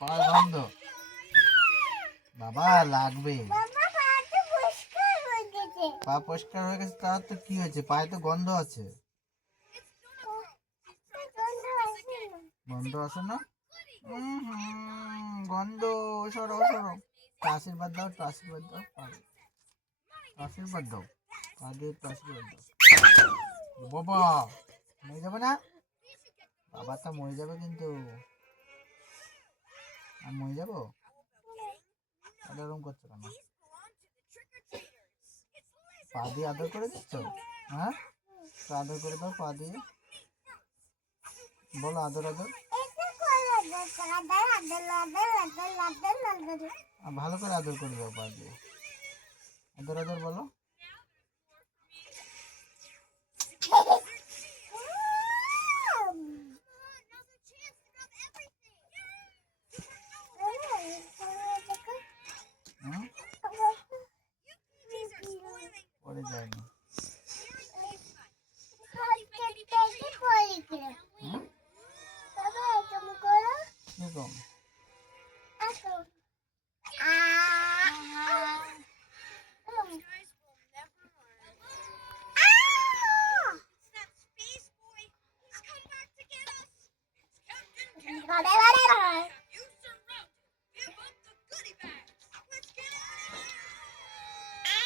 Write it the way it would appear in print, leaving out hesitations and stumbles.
পা গন্ধ বাবা লাগবে। পা পরিষ্কার হয়ে গেছে, তার তো কি হয়েছে? পায়ে তো গন্ধ আছে। গন্ধ আছে না? গন্ধ। সরো সরো, আশীর্বাদ দাও, আশীর্বাদ দাও, আশীর্বাদ দাও, আগে আশীর্বাদ দাও। বাবা মরে যাবে না? বাবা তো মরে যাবে কিন্তু। আমি মরে যাবো? এরকম করছো কেন? পা দিয়ে আদর করে দিচ্ছ? হ্যাঁ, আদর করে দাও পা দিয়ে। বলো আদর আদর। ভালো করে আদর করে দাও পা দিয়ে। আদর আদর বলো। পরে যায়নি। কিরকম?